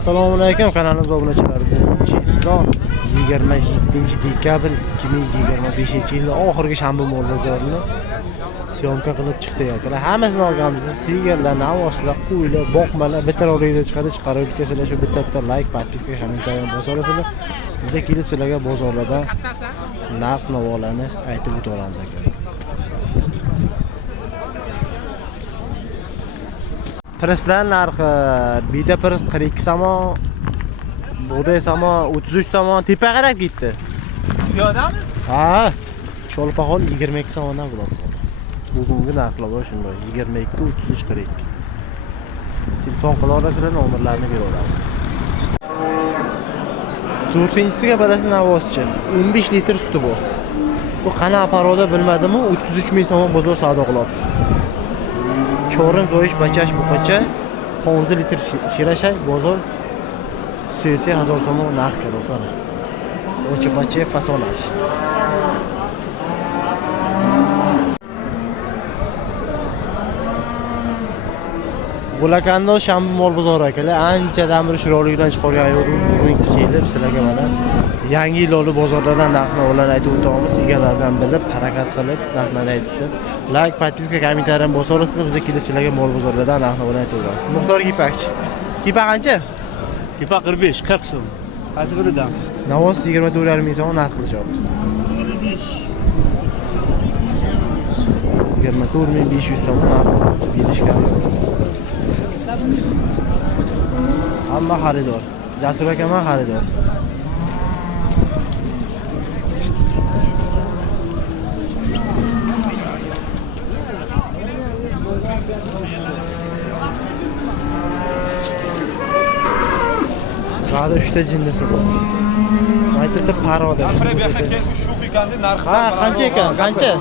Assalomu alaykum kanalimiz obunachilari. Bugun 27-dekabr 2025-yilning oxirgi shanba mol bozorini syomka qilib chiqdik akalar. Hammasini olganmiz. Sigirlar, navoslar, qo'ylar, boqmalar bitta rolikda chiqarib o'tkazinglar. Shu bitta like, podpiska, kommentariy bosorasizlar. Bizga kelib sizlarga bozorlardan narx-navolarni aytib o'tamiz akalar. Pirslar narxi bida pirs 42 somon, buğday somon 33 somon, tepa qarab ketdi. Yo'qmi? Ha, Cho'lpaqol 22 somondan bo'ladi. Bugungi narxlar shunday 22, 33, 42. Telefon qila olasizlar, nomerlarni berib olamiz. 4-inchisiga barasi navoschi 15 litr suti bor. Bu qana paroda bilmadimi 33 ming so'm bozor savdo qilyapti. Çorum zoyish bachash buqacha 15 litr shirashay bozor sesi 1000 so'm narx keladi. Ocha bacha fasonash. Bulakando shanba mol bozori akalar, anchadan beri shirolikdan chiqargan yo'q, kelib sizlarga mana yangi yilli bozorlardan narx-navolarni aytib o'tamiz. Egalaridan bilib, harakat qilib narxlarni aytsin. Like, podpiska, kommentariy bosorasiz, bizga kelib sizlarga mol bozorlardan narx-navolarni aytib o'tamiz. Muxtor Gipakchi. Gipa qancha? Gipa 45, 40 so'm. Qaysi biridan? Navos 24,5 ming so'm narx qilishyapti. 24,500 so'm narx berishgan. Hamma xaridor. Jasur aka ham xaridor. Rada 3 ta jinnisi bor. Aytibdi paroda. Alfred bu yoqqa kelib shuq ekanli narxi. Ha, qancha ekan? Qancha?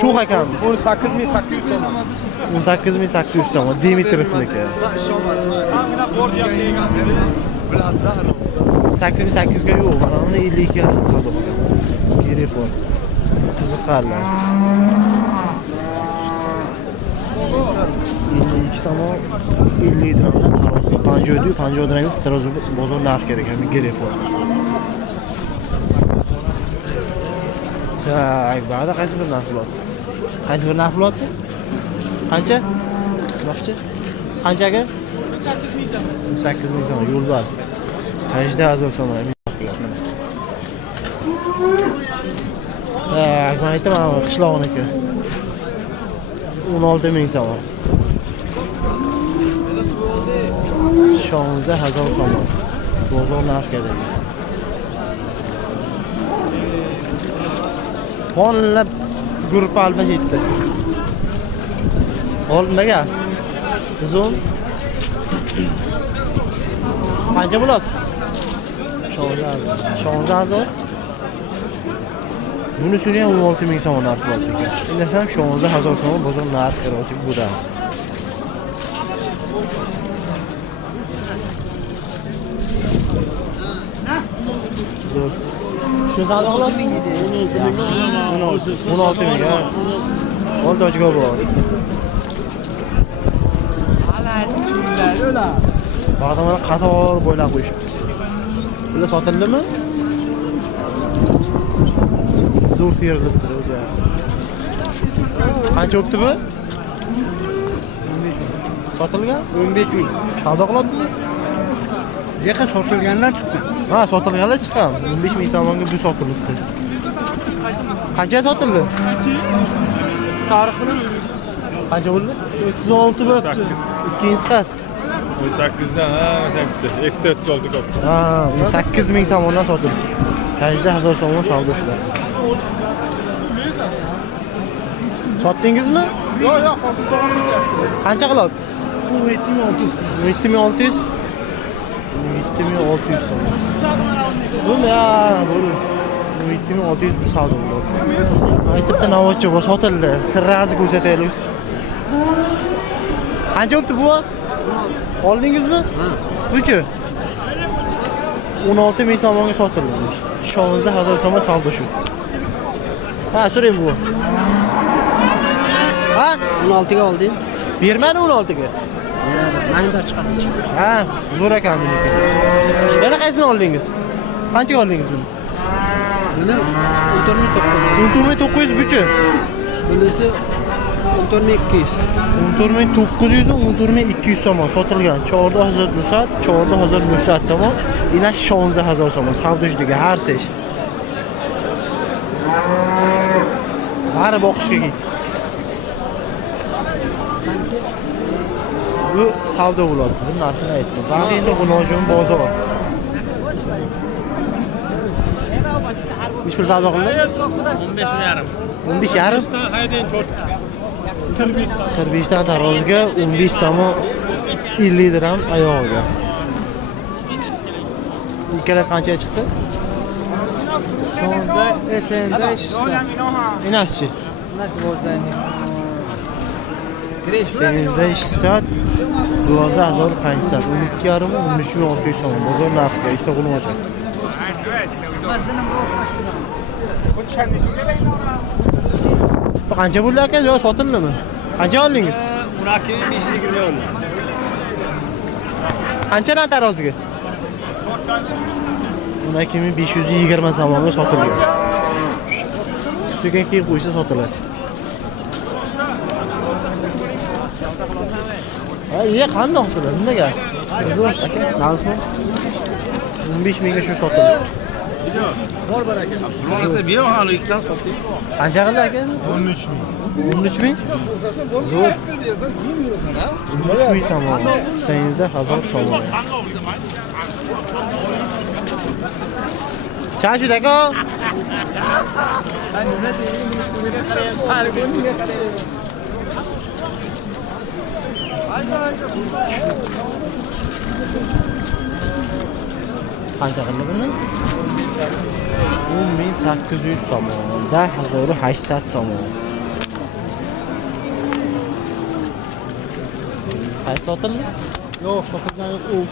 Shuq ekan. 18800 so'm. 18800 so'm. Dimitrovniki. Ta'minot borgan degan. Biladlar. 8800 ga yo'q, mana uni 52 ga savdo qilaman. Telefon. Qiziqarli. 52 so'm 50 dirhamdan tarozga 50 dirham tarozi bozor narx kerak ham telefon. Ay, ba'da qaysi bir narx bo'ladi? Qaysi bir narx bo'ladi? Qancha? Naqchi? Qanchaga? 18000 so'm. 18000 so'm yo'lbars. 18000 so'm. Men aytaman, qishloqniki. 16000 so'm. 16000 so'm. Bozor narx kerak. Qonlab guruh alba yetdi. Olmaga. Uzun. Qancha bo'ladi? 16000. Bunisini ham 16000 so'm narx bo'ladi ekan. Endi 16000 so'm bozor narx kerak bo'ladi. Şu savdo qilamiz. 16 ming. Oldi ochga bor. Ba'zan qator bo'ylab qo'yishibdi. Bular sotildimi? Zo'r terilib turibdi. Qancha o'tdi bu? Sotilgan? 15 ming. Savdo qilyaptimi? Yo'q, sotilganlar chiqdi. Ha, sotilganlar chiqqan. 15 ming so'mga bu sotilibdi. Qancha sotildi? Sariq bilan Qancha bo'ldi? 36 bo'libdi. Ikkinchisi qas. 18'dan ha, bitta. Ikkita 36 qoldi. Ha, 8000 so'mdan sotildi. 10000 so'mdan savdo ishlar. Sotdingizmi? Yo'q, hozir to'g'ri. Qancha qiladi? 7600. 7600. 7600 so'm. Bu ya, bu 7600 savdo bo'ldi. Aytibdi navotchi bu sotildi. Sirrazi ko'rsataylik. Qancha o'tdi bu? Oldingizmi? Ha. Uchi. 16 ming so'mga sotildi. 16000 so'm savdo shu. Ha, so'rang bu. Ha? 16 ga oldim. Bermadi 16 ga. Mangda chiqadi. Ha, zo'r ekan buniki. Yana qaysini oldingiz? Qanchaga oldingiz buni? Buni 14900 buchi. Bunisi 14200. 14900 u 14200 so'm sotilgan. 14000 nusat, 14000 nusat so'm. Ina 16000 so'm savdo judiga har sesh. Bari boqishga ketdi. Bu savdo bo'ladi. Buni narxini aytdim. Bari endi G'unojim bozor. Nech pul savdo qildi? 15,5. 15,5. Haydan 45 dan taroziga 15 so'm 50 dirham oyog'iga. Ikkalasi qanchaga chiqdi? Shunda SNda Inashchi. Senizda ishsat 12500, 12,5 13600 so'm. Bozor narxiga ikkita G'unoj. Bu qancha bo'ldi aka? Yo sotildimi? Qancha oldingiz? 12,5 oldi. Qanchadan taroziga? 12520 so'mga sotilgan. Ustiga kiyib qo'ysa sotiladi. Ha, ye qandoq sotiladi? Nimaga? Zo'r aka, nansmi? 15 mingga shu sotildi. Bor baraka. Bo'lmasa bering hali ikkidan soting. Qancha qildi aka? 13 ming. 13 ming? Zo'r. 13 ming so'm. Sengizda 1000 so'm. Chachu aka. Qancha qildi buni? 10800 so'm. 10800 so'm. Qaysi sotildi? Yo'q, sotilgan yo'q.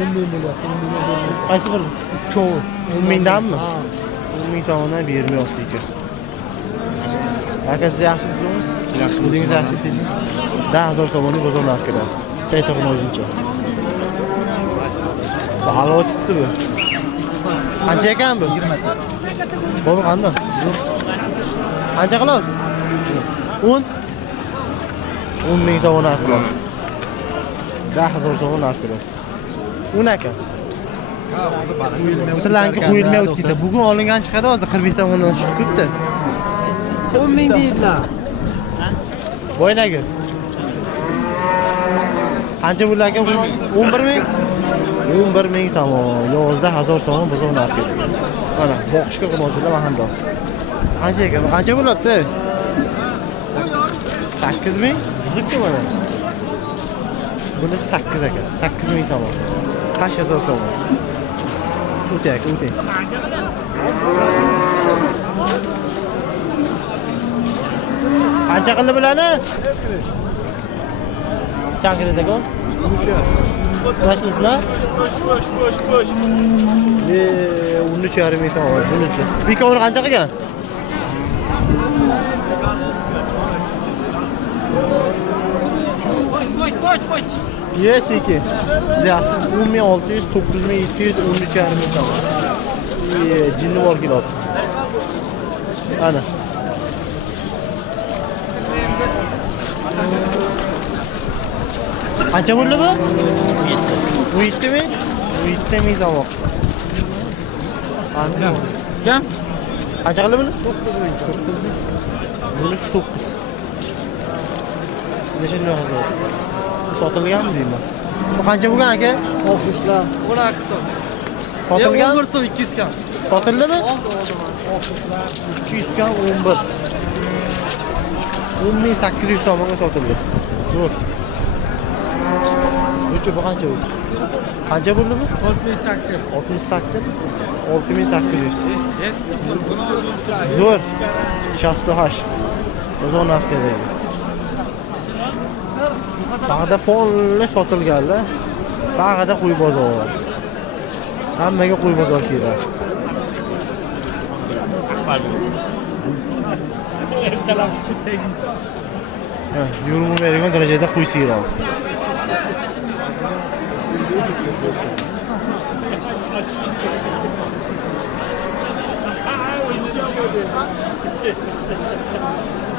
10 ming bo'lyapti. 10 ming bo'lyapti. Qaysi biri? Ikkovi. 10 mingdanmi? Ha. 10 ming so'mdan bermayapti ekan. Aka siz yaxshi bilasiz? Yaxshi. O'zingiz yaxshi bilasizmi? 10000 so'mning bozor narxidasiz. Saytog'ini o'zincha. Bu halotisi bu. Qancha ekan bu? 20 ta. Bo'ldi qanday? Qancha qiladi? 10 ming so'm narxi. 10000 so'm narxi. 10 aka. Sizlarga qo'yilmayapti deydi. Bugun olingan chiqadi, hozir 45 so'mdan tushib ketdi. 10 ming deydilar. Bo'ynaga. Qancha bo'ldi aka? 11 ming. 11 ming so'm. Yozda 1000 so'm bozor narxi. Mana boqishga G'unojlar mahalla. Qancha ekan? Qancha bo'lyapti? 8 ming. Zukki mana. Buni 8 aka. 8 ming so'm. Qancha so'm? O'tay aka, o'tay. Qancha qildi bularni? Changirdi aka. Nasılsınlar? Boş. 13,5 ming so'm bunisi. Bekovni qancha qilgan? Boş. Yes, iki. Siz yaxshi. 10600, 9700, 13,5 ming so'm. Jinni bor keladi. Ana. Qancha bo'ldi bu? 7 ming? 7 ming so'm. Qancha? Kam? Qancha qildi buni? 9 ming. Bunisi 9. Necha hozir? Sotilganmi deyman? Bu qancha bo'lgan aka? Ofislar. 12 so'm. Sotilgan? 11 so'm 200 kam. Sotildimi? 200 kam 11. 10800 so'mga sotildi. Zo'r. Buchi bu qancha bo'ldi? Qancha bo'ldi bu? 68. 68. 6800. Zo'r. 68. Bozor narxida. Bag'da polni sotilganlar. Bag'da qo'y bozor. Hammaga qo'y bozor kerak. Yurmaydigan darajada qo'y siyroq.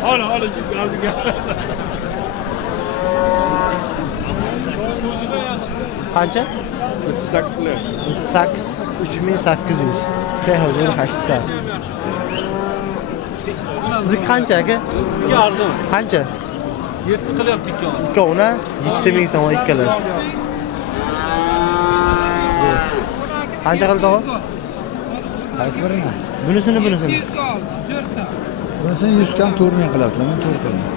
Hala geldi. Qancha? 38 lira. 38 3800. Sehozor 800. Sizniki qancha aka? Sizga arzon. Qancha? 7 qilyapti ikkovini. Ikkovini 7000 so'm ikkalasi. Qancha qildi tog'a? Qaysi birini? Bunisini. Bunisini 100 kam 4000 qilyaptilar, men 4 qilaman.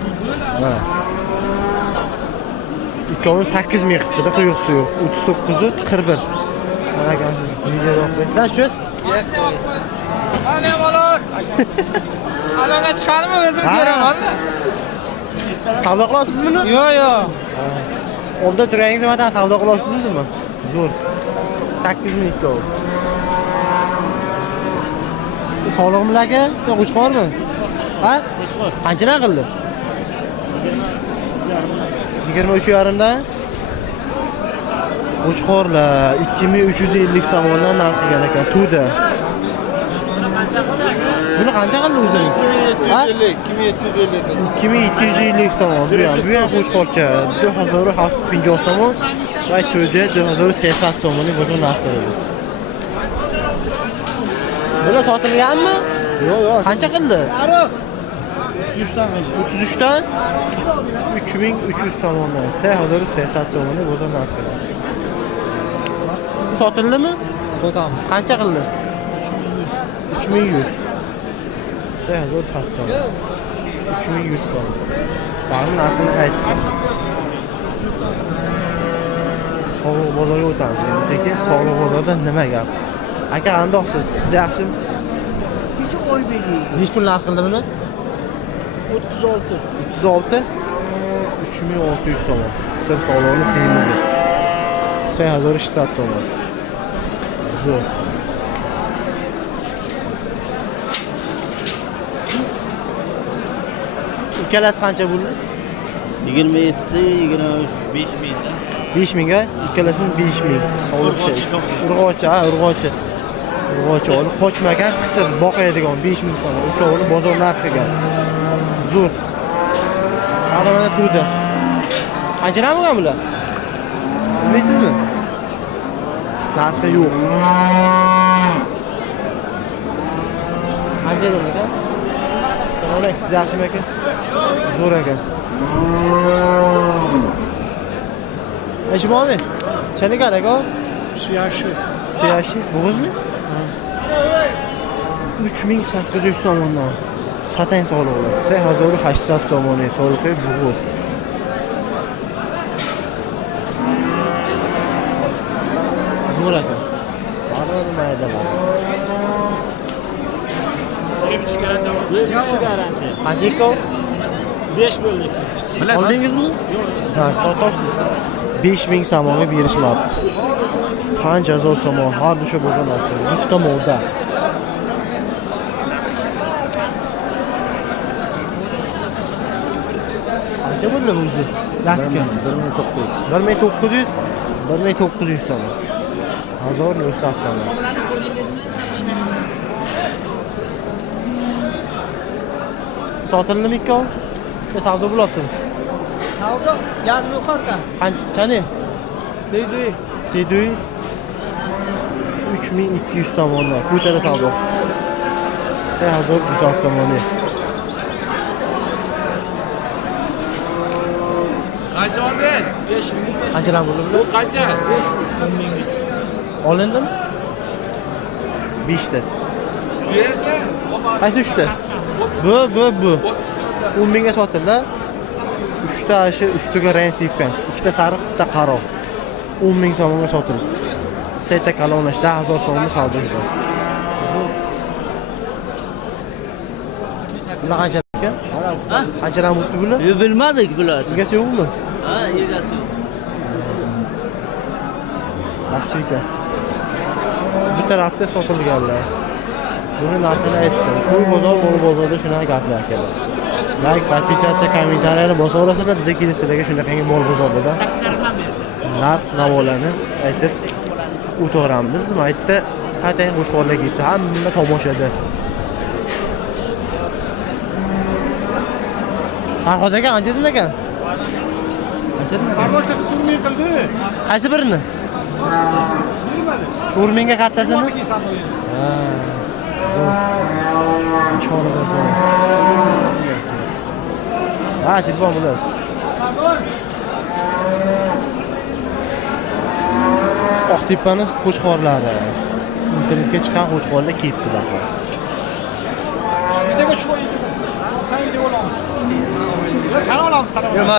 Ha. Ikkovini 8000 qildi, quyuqsi yo'q. 39 41. Mana aka, video yo'q. Sen shusiz? Ana bolar. Salonga chiqarmi o'zim ko'raman-da. Savdo qilyapsizmi buni? Yo'q. Olda turangiz nima savdo qilyapsizmi buni? Zo'r. 8000 ikkov. Sog'lig'im bilan aka? Yo'q, uchiqormi? Ha? Qanchadan qildi? 23,5 dan. Uchiqorlar 2350 so'mdan narx qilgan ekan, tuda. Buni qancha qildi o'zing? 2750 so'm. Bu ham qo'shqorcha 2750 so'm va tuda 2060 so'mni o'zing narx qildi. Bular sotilganmi? Yo'q. Qancha qildi? 33 dan qildi. 33 dan 3300 so'mdan. 3060 so'mni o'zing narx qildi. Sotildimi? Sotamiz. Qancha qildi? 3100. 3060 so'm. 3100 so'm. Ba'zi narxini aytdim. Sog'liq bozoriga o'tamiz. Endi sekin sog'liq bozorida nima gap? Aka, qandoqsiz? Siz yaxshimi? Necha oy bering? Nech pul narx qildi buni? 36. 36 3600 so'm. Qisir sog'liqni semizni. 3600 so'm. Zo'r. Ikkalasi qancha bo'ldi? 27, 23, 5000 da. 5000 ga, ikkalasini 5000. Sog'liqcha. Urg'ochi, ha, urg'ochi. Urg'ochi olib qochmagan, qisir boqaydigan 5000 so'm. Ikkovini bozor narxiga. Zo'r. Mana turdi. Qanchadan bo'lgan bular? Bilmaysizmi? Narxi yo'q. Qanchadan aka? Salom alaykum, siz yaxshimi aka? Zo'r aka. Eshmomi? Chanika aka? Siyashi. Bo'g'izmi? 3800 so'mdan. Satang sog'liqlar. 3800 so'mdan sog'liqi bo'g'iz. Zo'r aka. Baribir maydalar. Qancha ikkov? 5 bo'ldi. Oldingizmi? Ha, sotibsiz. 5000 so'mga berishmoqda. 5000 so'm har o'sha bozorlarda. Bitta moda. Qancha bo'ldi o'zi? Lakka 1900 1900 so'm. 1000 so'm. Sotildimi ikkov? Savdo bo'lyaptimi? Savdo yarim ro'yxatda. Qanchani? Seduy 3200 so'mdan. Ko'tara savdo. 3100 so'mdan. Qancha oldin? 5000. Qanchadan bo'ldi bu? Qancha? 10.000. Olindimi? 5 ta. Qaysi 3 ta? Bu. 10.000 ga sotildi. 3 ta ashi ustiga rang sepgan. 2 ta sariq, bitta qaro. 10.000 so'mga sotildi. Seta kalonlash 10000 so'mga savdo qilamiz. Bular qancha ekan? Qanchadan bo'ldi bular? Bilmadik bular. Egasi yo'qmi? Ha, egasi yo'q. Yaxshi ekan. Bu tarafda sotilganlar. Buni narxini aytdim. Bu bozor, bu bozorda shunaqa gaplar kelar. Like, podpisatsiya, kommentariyani bosaverasizlar, bizga kelishlarga shunaqangi mol bozorda narx navolarni aytib o'tiramiz. Mana yerda satang qo'chqorlar ketdi. Hamma tomoshada. Farhod aka, anchadan ekan? Anchadan? Sardoshasi turmay qildi. Qaysi birini? Turminga kattasini? Ha. Chorig'asi. Ha, telefon bilan. Oqtepaning qo'chqorlari. Internetga chiqqan qo'chqorlar ketdi baqa. Bittaga shu qo'ying. Sen video olamiz. Salom olamiz, salom.